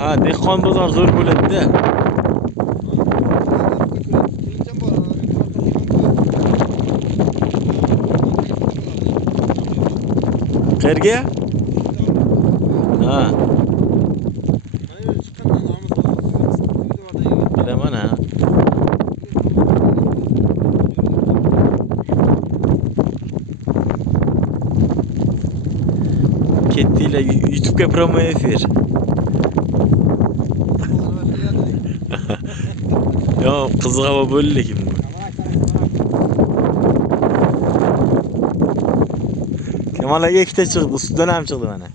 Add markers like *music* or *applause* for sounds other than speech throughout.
ha dehqon bozor zo'r bo'ladi-da. Qayerga? Ha, bilaman ha. Ketdinglar YouTube'ga promo efir. Yo, qiziq havo bo'ldi lekin bu. Kemal aka ikkita chiqdi, ustidan ham chiqdi mana.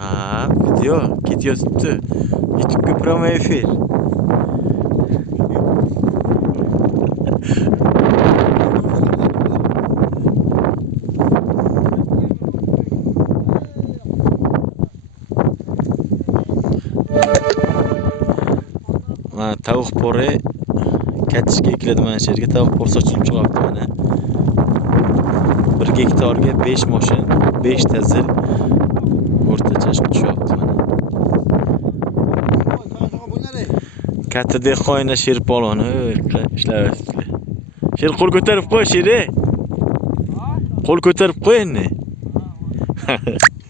Ha, video ketyapti. YouTube'ga promo efir. Mana tovuq pore kattishga ekiladi mana shu yerga tovuq pore sochilib chiqyapti mana. bir gektarga besh moshin, beshta zil o'rtacha tushyapti mana. Katta dehqonlar sher polvon ishlayapti. Sher qo'l ko'tarib qo'y sheri. Qo'l ko'tarib qo'y endi. *laughs*